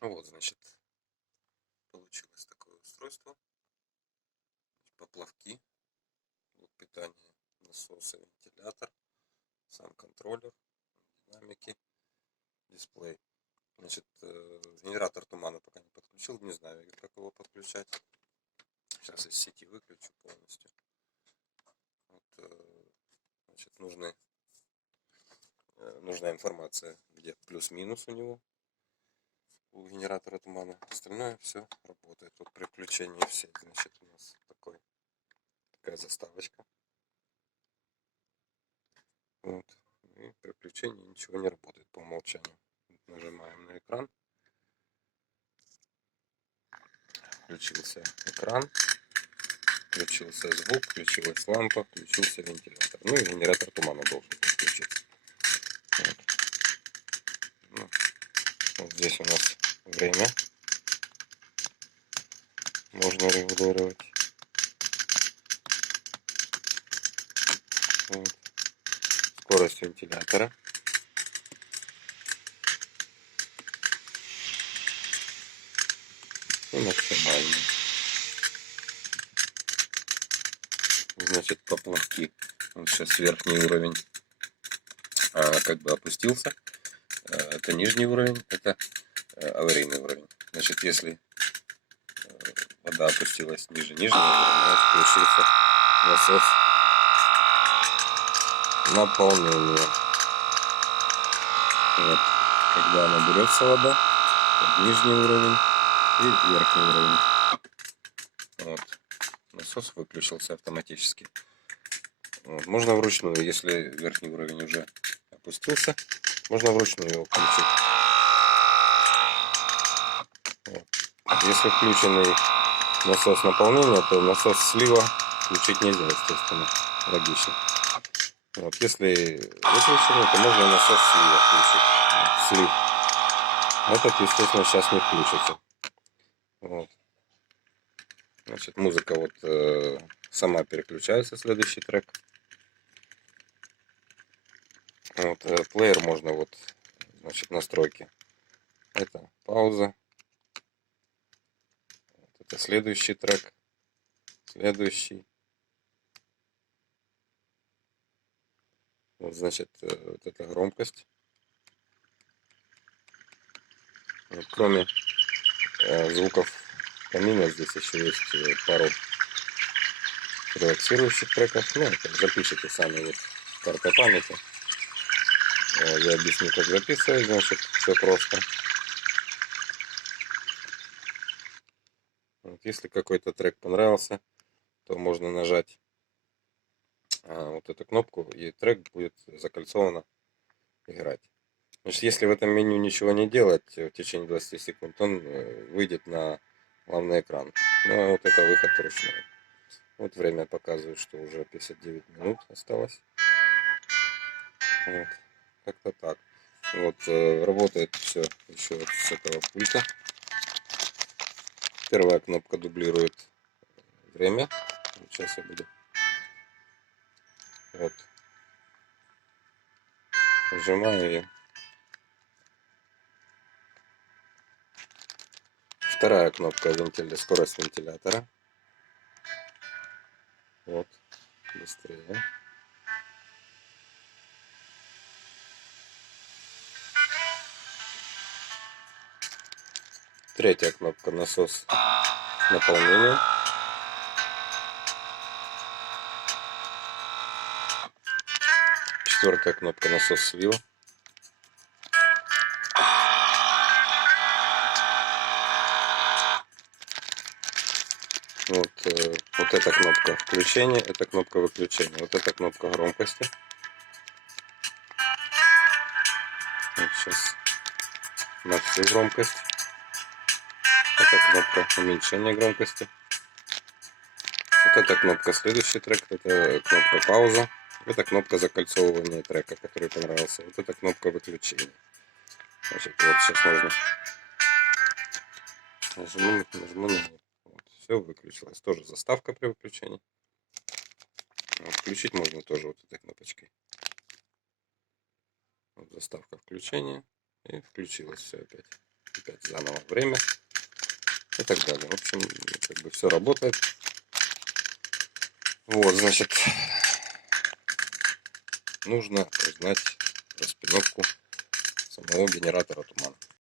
Вот, значит, получилось такое устройство. Поплавки, блок питания, насосы, вентилятор, сам контроллер, динамики, дисплей. Значит, генератор тумана пока не подключил, не знаю, как его подключать. Сейчас из сети выключу полностью. Вот, значит, нужна информация, где плюс-минус у него, у генератора тумана. Остальное все работает. Вот при включении в сеть, значит, у нас такая заставочка. Вот. И при включении ничего не работает по умолчанию. Нажимаем на экран. Включился экран, включился звук, включилась лампа, включился вентилятор. Ну и генератор тумана должен включиться. Вот. Ну, вот здесь у нас время. Можно регулировать. Вот. Скорость вентилятора. И максимальный. Значит, поплавки. Вот сейчас верхний уровень как бы опустился. Это нижний уровень, это аварийный уровень. Значит, если вода опустилась ниже нижнего уровня, у нас включился насос наполнения. Вот. Когда наберется вода, вот нижний уровень и верхний уровень. Вот. Насос выключился автоматически. Вот. Можно вручную, если верхний уровень уже опустился, можно вручную его включить. Вот. Если включенный насос наполнения, то насос слива включить нельзя, естественно, логично. Вот. Если выключенный, то можно насос слива включить. Вот. Слив. Этот, естественно, сейчас не включится. Вот. Значит, музыка вот сама переключается, следующий трек. Вот, плеер можно вот, значит, настройки. Это пауза. Вот, это следующий трек. Следующий. Вот, значит, вот эта громкость. Вот, кроме звуков камина, здесь еще есть пару релаксирующих треков. Ну, это запишите сами вот карта памяти. Я объясню, как записывать, значит, все просто. Вот, если какой-то трек понравился, то можно нажать вот эту кнопку, и трек будет закольцованно играть. Значит, если в этом меню ничего не делать в течение 20 секунд, он выйдет на главный экран. Ну, а вот это выход ручной. Вот время показывает, что уже 59 минут осталось. Вот. Как-то так. Вот, работает все еще вот с этого пульта. Первая кнопка дублирует время. Сейчас я буду. Вот. Нажимаю ее. Вторая кнопка скорость вентилятора. Вот. Быстрее. Третья кнопка насос наполнения. Четвертая кнопка насос слива. Вот эта кнопка включения, это кнопка выключения. Вот эта кнопка громкости. Вот сейчас на всю громкость. Это кнопка уменьшения громкости. Вот эта кнопка следующий трек. Это кнопка пауза. Это кнопка закольцовывания трека, который понравился. Вот эта кнопка выключения. Значит, вот сейчас можно нажму на нее. Вот, все выключилось. Тоже заставка при выключении. Вот, включить можно тоже вот этой кнопочкой. Вот заставка включения. И включилось все опять. опять заново время и так далее. В общем, как бы все работает. Вот, значит, нужно узнать распиновку самого генератора тумана.